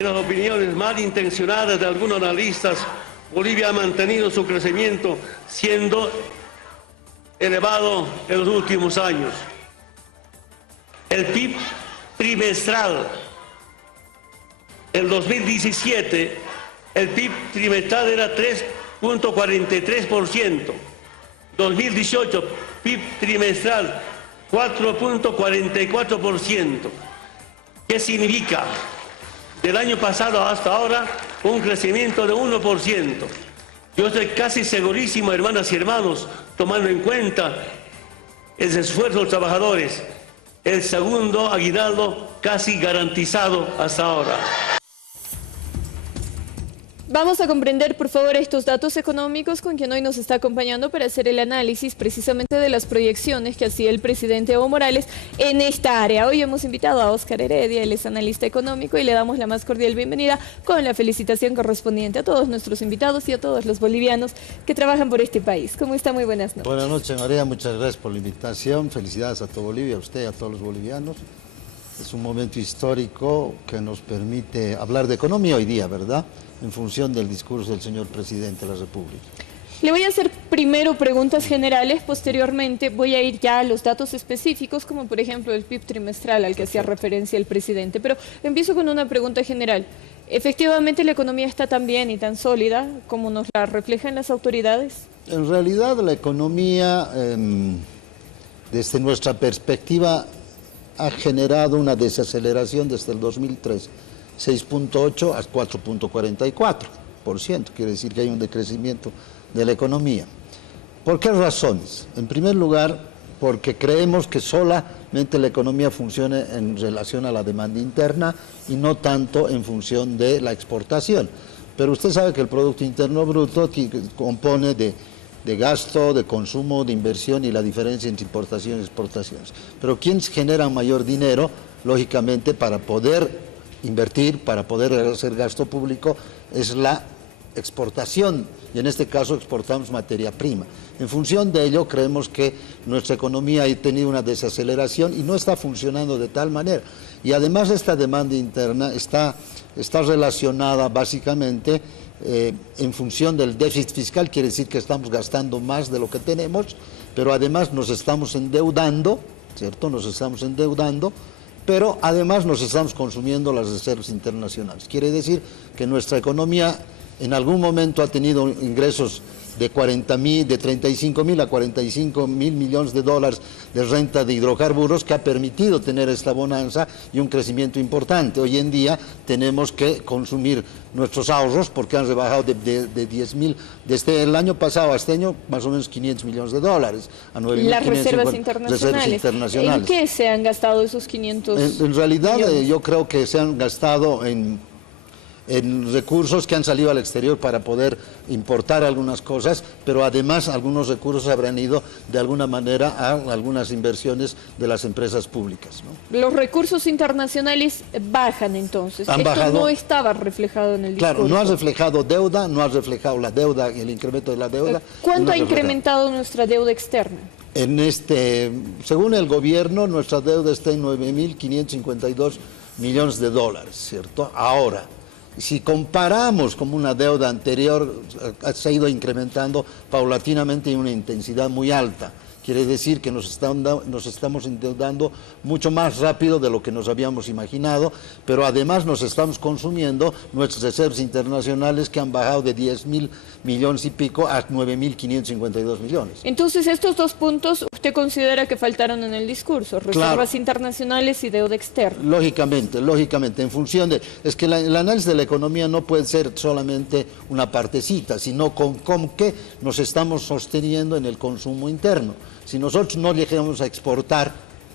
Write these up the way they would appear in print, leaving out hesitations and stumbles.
En las opiniones malintencionadas de algunos analistas, Bolivia ha mantenido su crecimiento siendo elevado en los últimos años. El PIB trimestral, el 2017, el PIB trimestral era 3.43%, 2018, PIB trimestral 4.44%. ¿Qué significa? Del año pasado hasta ahora, un crecimiento de 1%. Yo estoy casi segurísimo, hermanas y hermanos, tomando en cuenta el esfuerzo de los trabajadores, el segundo aguinaldo casi garantizado hasta ahora. Vamos a comprender, por favor, estos datos económicos con quien hoy nos está acompañando para hacer el análisis precisamente de las proyecciones que hacía el presidente Evo Morales en esta área. Hoy hemos invitado a Óscar Heredia, él es analista económico, y le damos la más cordial bienvenida con la felicitación correspondiente a todos nuestros invitados y a todos los bolivianos que trabajan por este país. ¿Cómo está? Muy buenas noches. Buenas noches, María. Muchas gracias por la invitación. Felicidades a todo Bolivia, a usted y a todos los bolivianos. Es un momento histórico que nos permite hablar de economía hoy día, ¿verdad?, en función del discurso del señor presidente de la República. Le voy a hacer primero preguntas generales, posteriormente voy a ir ya a los datos específicos, como por ejemplo el PIB trimestral al que hacía referencia el presidente. Pero empiezo con una pregunta general. ¿Efectivamente la economía está tan bien y tan sólida como nos la reflejan las autoridades? En realidad la economía, desde nuestra perspectiva, ha generado una desaceleración desde el 2003. 6.8 a 4.44%, quiere decir que hay un decrecimiento de la economía. ¿Por qué razones? En primer lugar, porque creemos que solamente la economía funciona en relación a la demanda interna y no tanto en función de la exportación. Pero usted sabe que el Producto Interno Bruto compone de gasto, de consumo, de inversión y la diferencia entre importaciones y exportaciones. Pero quienes generan mayor dinero, lógicamente, para poder invertir, para poder hacer gasto público, es la exportación, y en este caso exportamos materia prima. En función de ello, creemos que nuestra economía ha tenido una desaceleración y no está funcionando de tal manera. Y además esta demanda interna está relacionada básicamente en función del déficit fiscal, quiere decir que estamos gastando más de lo que tenemos, pero además nos estamos endeudando, ¿cierto? Nos estamos endeudando, pero además nos estamos consumiendo las reservas internacionales. Quiere decir que nuestra economía en algún momento ha tenido ingresos de 35.000 a 45.000 millones de dólares de renta de hidrocarburos, que ha permitido tener esta bonanza y un crecimiento importante. Hoy en día tenemos que consumir nuestros ahorros porque han rebajado de 10.000, desde el año pasado a este año, más o menos 500 millones de dólares a 9.500 las reservas internacionales. ¿En qué se han gastado esos 500 en realidad, millones? Yo creo que se han gastado en recursos que han salido al exterior para poder importar algunas cosas, pero además algunos recursos habrán ido de alguna manera a algunas inversiones de las empresas públicas, ¿no? Los recursos internacionales bajan entonces. Esto no estaba reflejado en el discurso. Claro, no ha reflejado deuda, no ha reflejado la deuda y el incremento de la deuda. ¿Cuánto ha incrementado nuestra deuda externa? Según el gobierno, nuestra deuda está en 9.552 millones de dólares, ¿cierto? Ahora, si comparamos con una deuda anterior, se ha ido incrementando paulatinamente y una intensidad muy alta. Quiere decir que nos estamos endeudando mucho más rápido de lo que nos habíamos imaginado, pero además nos estamos consumiendo nuestras reservas internacionales, que han bajado de 10.000 millones y pico a 9.552 millones. Entonces, estos dos puntos usted considera que faltaron en el discurso, reservas internacionales y deuda externa. Lógicamente, en función de... Es que el análisis de la economía no puede ser solamente una partecita, sino con qué nos estamos sosteniendo en el consumo interno. Si nosotros no llegamos a exportar,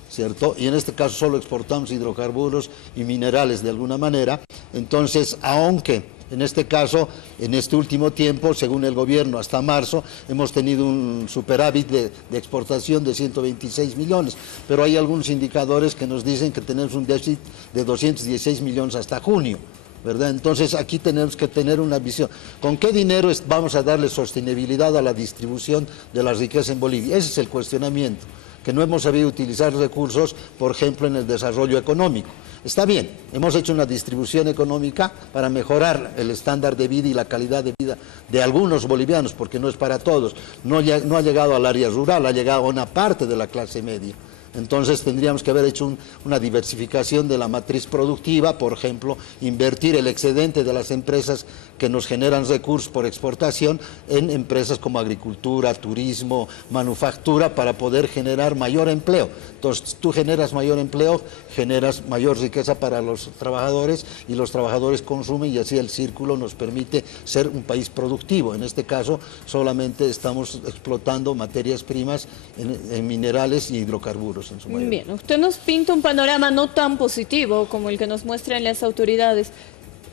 ¿cierto?, y en este caso solo exportamos hidrocarburos y minerales de alguna manera, entonces, aunque en este caso, en este último tiempo, según el gobierno, hasta marzo, hemos tenido un superávit de exportación de 126 millones, pero hay algunos indicadores que nos dicen que tenemos un déficit de 216 millones hasta junio, ¿verdad? Entonces aquí tenemos que tener una visión. ¿Con qué dinero vamos a darle sostenibilidad a la distribución de la riqueza en Bolivia? Ese es el cuestionamiento. que no hemos sabido utilizar recursos, por ejemplo, en el desarrollo económico. Está bien, hemos hecho una distribución económica para mejorar el estándar de vida y la calidad de vida de algunos bolivianos, porque no es para todos. No ha llegado al área rural, ha llegado a una parte de la clase media. Entonces tendríamos que haber hecho una diversificación de la matriz productiva, por ejemplo, invertir el excedente de las empresas que nos generan recursos por exportación en empresas como agricultura, turismo, manufactura, para poder generar mayor empleo. Entonces tú generas mayor empleo, generas mayor riqueza para los trabajadores y los trabajadores consumen y así el círculo nos permite ser un país productivo. En este caso solamente estamos explotando materias primas en minerales y hidrocarburos. Bien, usted nos pinta un panorama no tan positivo como el que nos muestran las autoridades.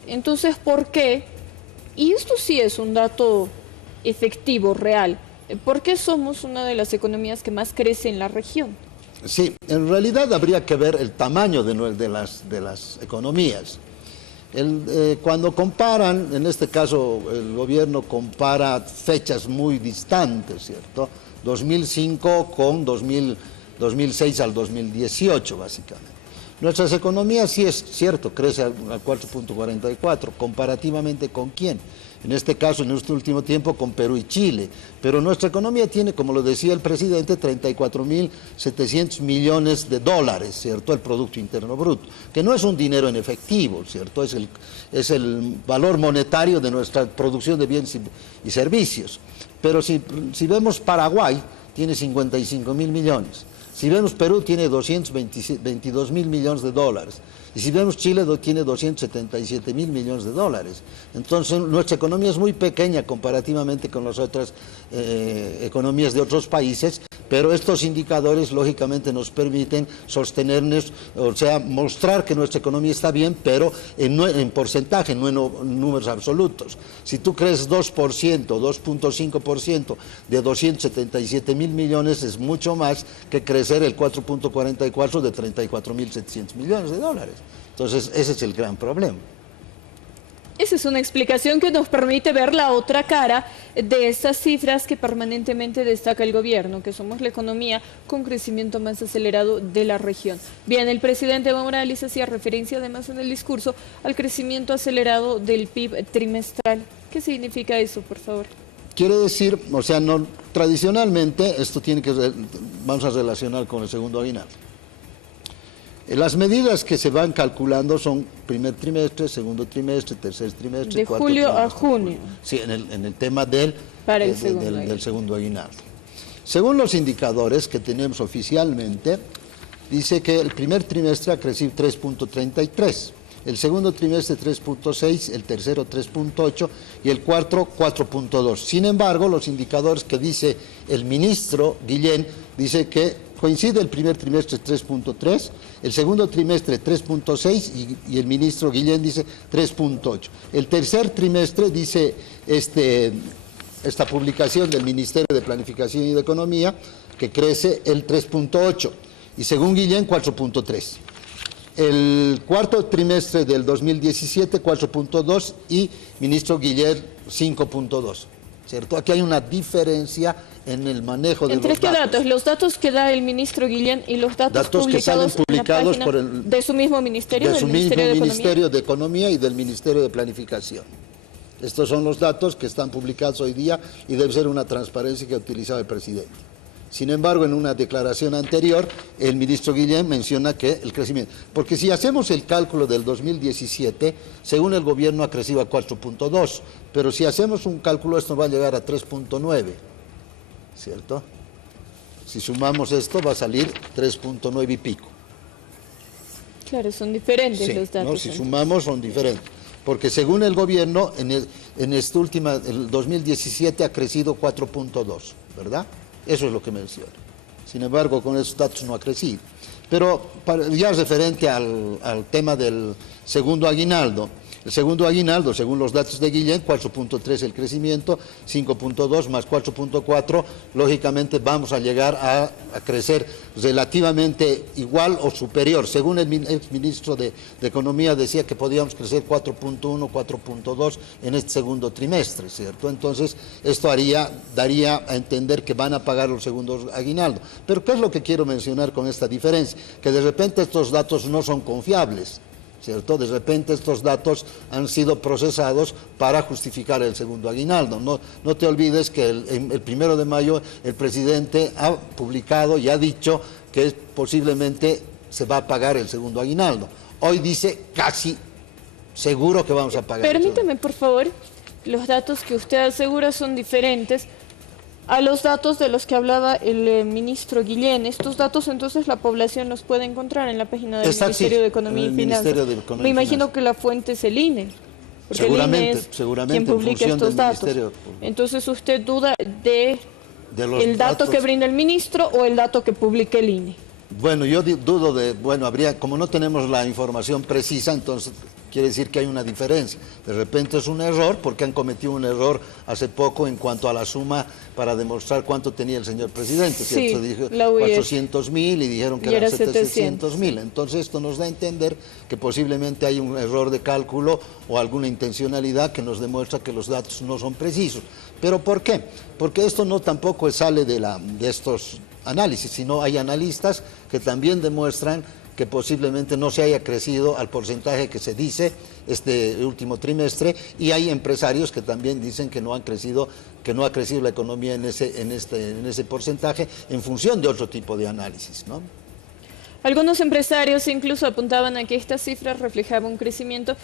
Entonces, ¿por qué? Y esto sí es un dato efectivo, real. ¿Por qué somos una de las economías que más crece en la región? Sí, en realidad habría que ver el tamaño de las economías. Cuando comparan, en este caso el gobierno compara fechas muy distantes, ¿cierto? 2005 con 2006 al 2018, básicamente. Nuestras economías, sí es cierto, crece al 4.44, comparativamente ¿con quién? En este caso, en este último tiempo, con Perú y Chile. Pero nuestra economía tiene, como lo decía el presidente, 34.700 millones de dólares, ¿cierto? El Producto Interno Bruto, que no es un dinero en efectivo, ¿cierto? Es el valor monetario de nuestra producción de bienes y servicios. Pero si vemos Paraguay, tiene 55.000 millones. Si vemos Perú, tiene 222.000 millones de dólares. Y si vemos Chile, tiene 277.000 millones de dólares. Entonces, nuestra economía es muy pequeña comparativamente con las otras economías de otros países, pero estos indicadores, lógicamente, nos permiten sostenernos, o sea, mostrar que nuestra economía está bien, pero en porcentaje, no en números absolutos. Si tú crees 2%, 2.5% de 277.000 millones, es mucho más que crecer el 4.44 de 34.700 millones de dólares. Entonces, ese es el gran problema. Esa es una explicación que nos permite ver la otra cara de estas cifras que permanentemente destaca el gobierno, que somos la economía con crecimiento más acelerado de la región. Bien, el presidente Evo Morales hacía referencia además en el discurso al crecimiento acelerado del PIB trimestral. ¿Qué significa eso, por favor? Quiere decir, o sea, no, tradicionalmente esto vamos a relacionar con el segundo aguinaldo. Las medidas que se van calculando son primer trimestre, segundo trimestre, tercer trimestre, de cuarto julio trimestre, a junio. Sí, en el tema del segundo aguinaldo. Según los indicadores que tenemos oficialmente, dice que el primer trimestre ha crecido 3.33, el segundo trimestre 3.6, el tercero 3.8 y el cuarto 4.2. Sin embargo, los indicadores que dice el ministro Guillén, dice que coincide el primer trimestre 3.3, el segundo trimestre 3.6 y el ministro Guillén dice 3.8. El tercer trimestre dice esta publicación del Ministerio de Planificación y de Economía que crece el 3.8 y según Guillén 4.3. El cuarto trimestre del 2017 4.2 y ministro Guillén 5.2. ¿Cierto? Aquí hay una diferencia en el manejo de los datos. ¿Entre qué datos? ¿Los datos que da el ministro Guillén y los datos que salen publicados por de su mismo ministerio, de su mismo Ministerio de Economía y del Ministerio de Planificación? Estos son los datos que están publicados hoy día y debe ser una transparencia que ha utilizado el presidente. Sin embargo, en una declaración anterior, el ministro Guillén menciona que el crecimiento, porque si hacemos el cálculo del 2017, según el gobierno ha crecido a 4.2, pero si hacemos un cálculo esto va a llegar a 3.9, ¿cierto? Si sumamos esto va a salir 3.9 y pico. Claro, son diferentes los datos. ¿No? Si sumamos son diferentes, porque según el gobierno, en esta última, el 2017 ha crecido 4.2, ¿verdad? Eso es lo que menciona. Sin embargo, con esos datos no ha crecido. Pero ya referente al tema del segundo aguinaldo, El segundo aguinaldo, según los datos de Guillén, 4.3 el crecimiento, 5.2 más 4.4, lógicamente vamos a llegar a crecer relativamente igual o superior. Según el exministro de Economía decía que podíamos crecer 4.1, 4.2 en este segundo trimestre, ¿cierto? Entonces, esto daría a entender que van a pagar los segundos aguinaldos. Pero ¿qué es lo que quiero mencionar con esta diferencia? Que de repente estos datos no son confiables, ¿cierto? De repente estos datos han sido procesados para justificar el segundo aguinaldo. No te olvides que el 1 de mayo el presidente ha publicado y ha dicho que posiblemente se va a pagar el segundo aguinaldo. Hoy dice casi seguro que vamos a pagar. Permítame, por favor, los datos que usted asegura son diferentes a los datos de los que hablaba el ministro Guillén. Estos datos entonces la población los puede encontrar en la página del Ministerio de Economía y Finanzas. Me imagino que la fuente es el INE. Porque seguramente, el INE es seguramente quien publica estos datos. Entonces usted duda de el dato que brinda el ministro o el dato que publica el INE. Bueno, yo dudo como no tenemos la información precisa, entonces quiere decir que hay una diferencia. De repente es un error, porque han cometido un error hace poco en cuanto a la suma para demostrar cuánto tenía el señor presidente. Sí, ¿cierto? Dijo 400.000 y dijeron que eran 700.000. Entonces esto nos da a entender que posiblemente hay un error de cálculo o alguna intencionalidad que nos demuestra que los datos no son precisos. ¿Pero por qué? Porque esto no tampoco sale de estos análisis, sino hay analistas que también demuestran que posiblemente no se haya crecido al porcentaje que se dice este último trimestre, y hay empresarios que también dicen que no ha crecido la economía en ese porcentaje en función de otro tipo de análisis, ¿no? Algunos empresarios incluso apuntaban a que estas cifras reflejaban un crecimiento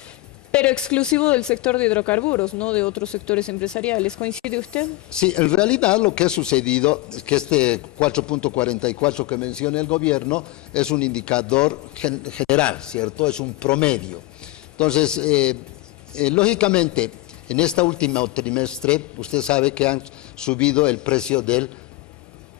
pero exclusivo del sector de hidrocarburos, no de otros sectores empresariales. ¿Coincide usted? Sí, en realidad lo que ha sucedido es que este 4.44 que menciona el gobierno es un indicador general, ¿cierto? Es un promedio. Entonces, lógicamente, en este último trimestre, usted sabe que han subido el precio del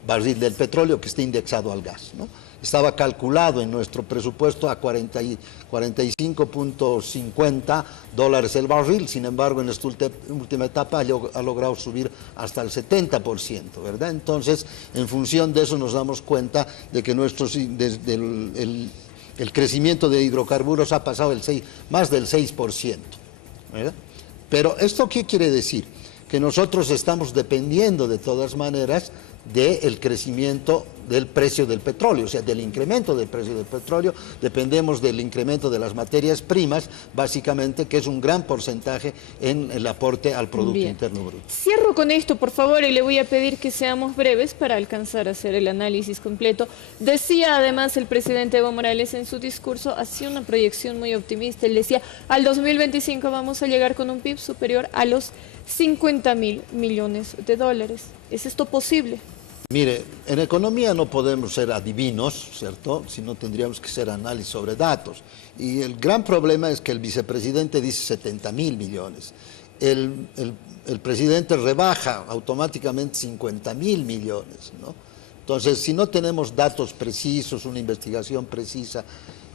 barril del petróleo que está indexado al gas, ¿no? Estaba calculado en nuestro presupuesto a 45.50 dólares el barril, sin embargo en esta última etapa ha logrado subir hasta el 70%, ¿verdad? Entonces, en función de eso nos damos cuenta de que el crecimiento de hidrocarburos ha pasado más del 6%, ¿verdad? Pero ¿esto qué quiere decir? Que nosotros estamos dependiendo de todas maneras del crecimiento del precio del petróleo, o sea, del incremento del precio del petróleo, dependemos del incremento de las materias primas, básicamente, que es un gran porcentaje en el aporte al Producto Interno Bruto. Cierro con esto, por favor, y le voy a pedir que seamos breves para alcanzar a hacer el análisis completo. Decía además el presidente Evo Morales en su discurso, hacía una proyección muy optimista. Él decía, al 2025 vamos a llegar con un PIB superior a los 50.000 millones de dólares. ¿Es esto posible? Mire, en economía no podemos ser adivinos, ¿cierto? Si no tendríamos que hacer análisis sobre datos. Y el gran problema es que el vicepresidente dice 70.000 millones. El presidente rebaja automáticamente 50.000 millones, ¿no? Entonces, si no tenemos datos precisos, una investigación precisa,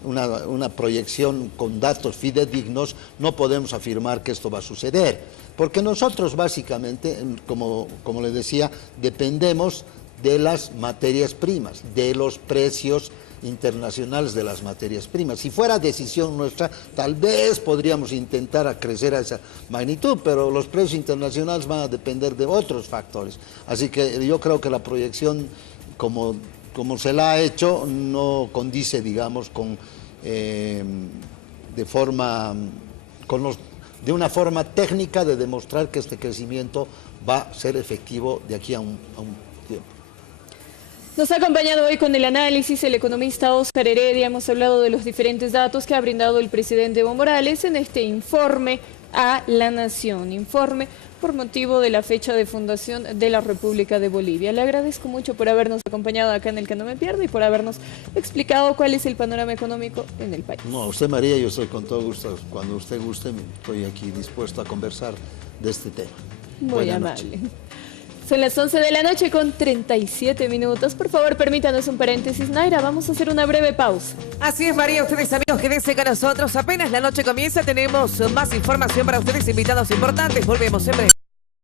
una proyección con datos fidedignos, no podemos afirmar que esto va a suceder. Porque nosotros básicamente, como le decía, dependemos de las materias primas, de los precios internacionales de las materias primas. Si fuera decisión nuestra, tal vez podríamos intentar a crecer a esa magnitud, pero los precios internacionales van a depender de otros factores. Así que yo creo que la proyección, como se la ha hecho, no condice, digamos, de una forma técnica de demostrar que este crecimiento va a ser efectivo de aquí a un tiempo. Nos ha acompañado hoy con el análisis el economista Óscar Heredia. Hemos hablado de los diferentes datos que ha brindado el presidente Evo Morales en este informe a la Nación, informe por motivo de la fecha de fundación de la República de Bolivia. Le agradezco mucho por habernos acompañado acá en el Que No Me Pierdo y por habernos explicado cuál es el panorama económico en el país. No, usted, María, yo estoy con todo gusto. Cuando usted guste, estoy aquí dispuesto a conversar de este tema. Muy amable. Son las 11 de la noche con 37 minutos. Por favor, permítanos un paréntesis, Naira. Vamos a hacer una breve pausa. Así es, María. Ustedes, amigos, quédense con nosotros. Apenas la noche comienza, tenemos más información para ustedes, invitados importantes. Volvemos en breve.